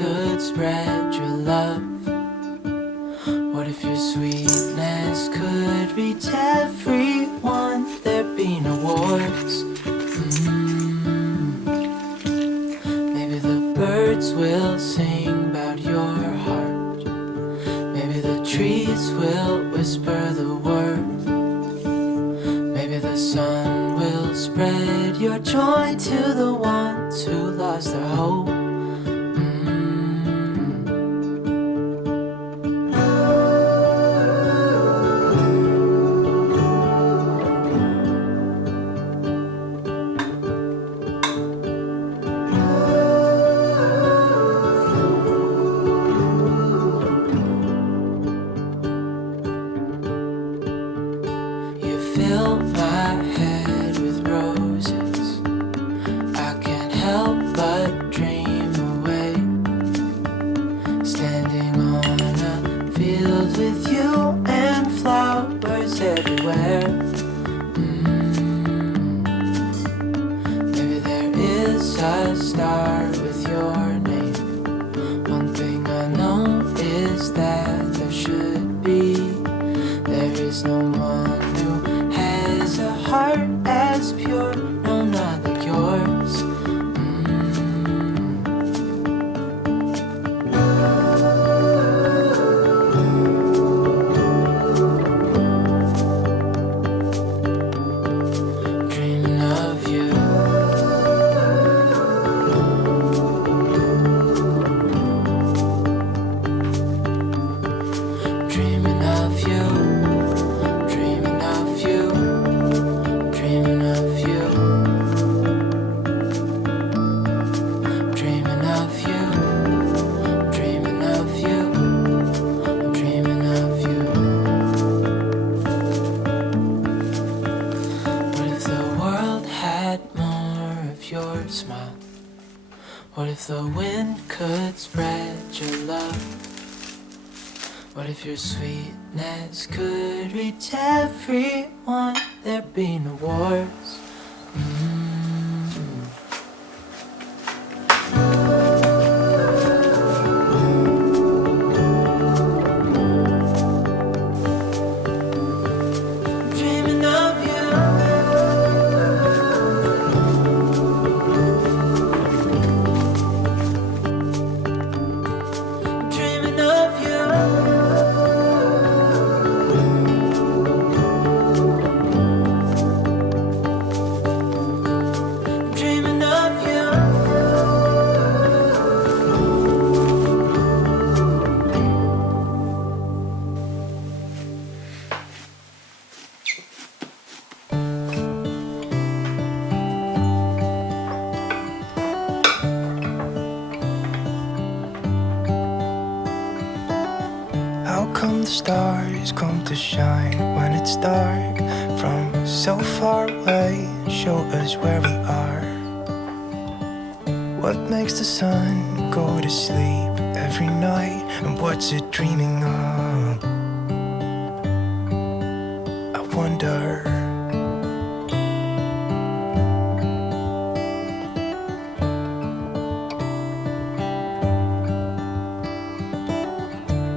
could spread your love? What if your sweetness could reach everyone? There'd be no wars. Maybe the birds will sing about your heart. Maybe the trees will whisper the word. Maybe the sun will spread your joy to the ones who lost their hope. Fill my head with roses. I can't help but dream away. Standing on a field with you and flowers everywhere. Maybe there is a star with your name. One thing I know is that there should be. There is no one who has a heart as pure, no, not like yours. Dreaming of you. Dreaming of you. Dreaming of you. Dreaming of you. Dreaming of you. Dreaming of you. I'm dreaming of you. What if the world had more of your smile? What if the wind could spread your love? What if your sweetness could reach everyone? There'd be no wars. Dreaming of you. Dreaming of you. Dreaming of you. How come the stars come to shine when it's dark? From so far away, show us where we are. What makes the sun go to sleep every night? And what's it dreaming of? I wonder.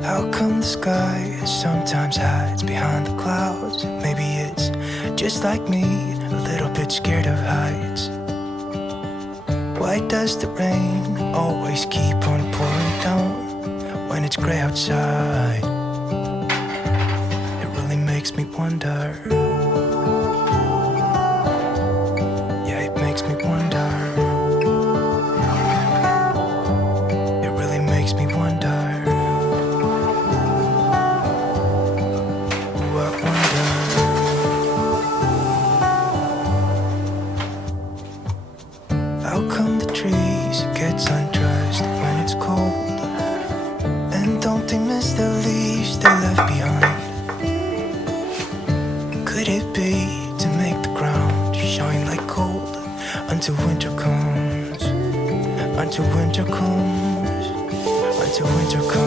How come the sky sometimes hides behind the clouds? Maybe it's just like me, a little bit scared of heights. Why does the rain always keep on pouring down when it's gray outside? It really makes me wonder. Yeah, it makes me wonder. It really makes me wonder. How come the trees get undressed when it's cold? And don't they miss the leaves they left behind? Could it be to make the ground shine like gold until winter comes? Until winter comes? Until winter comes?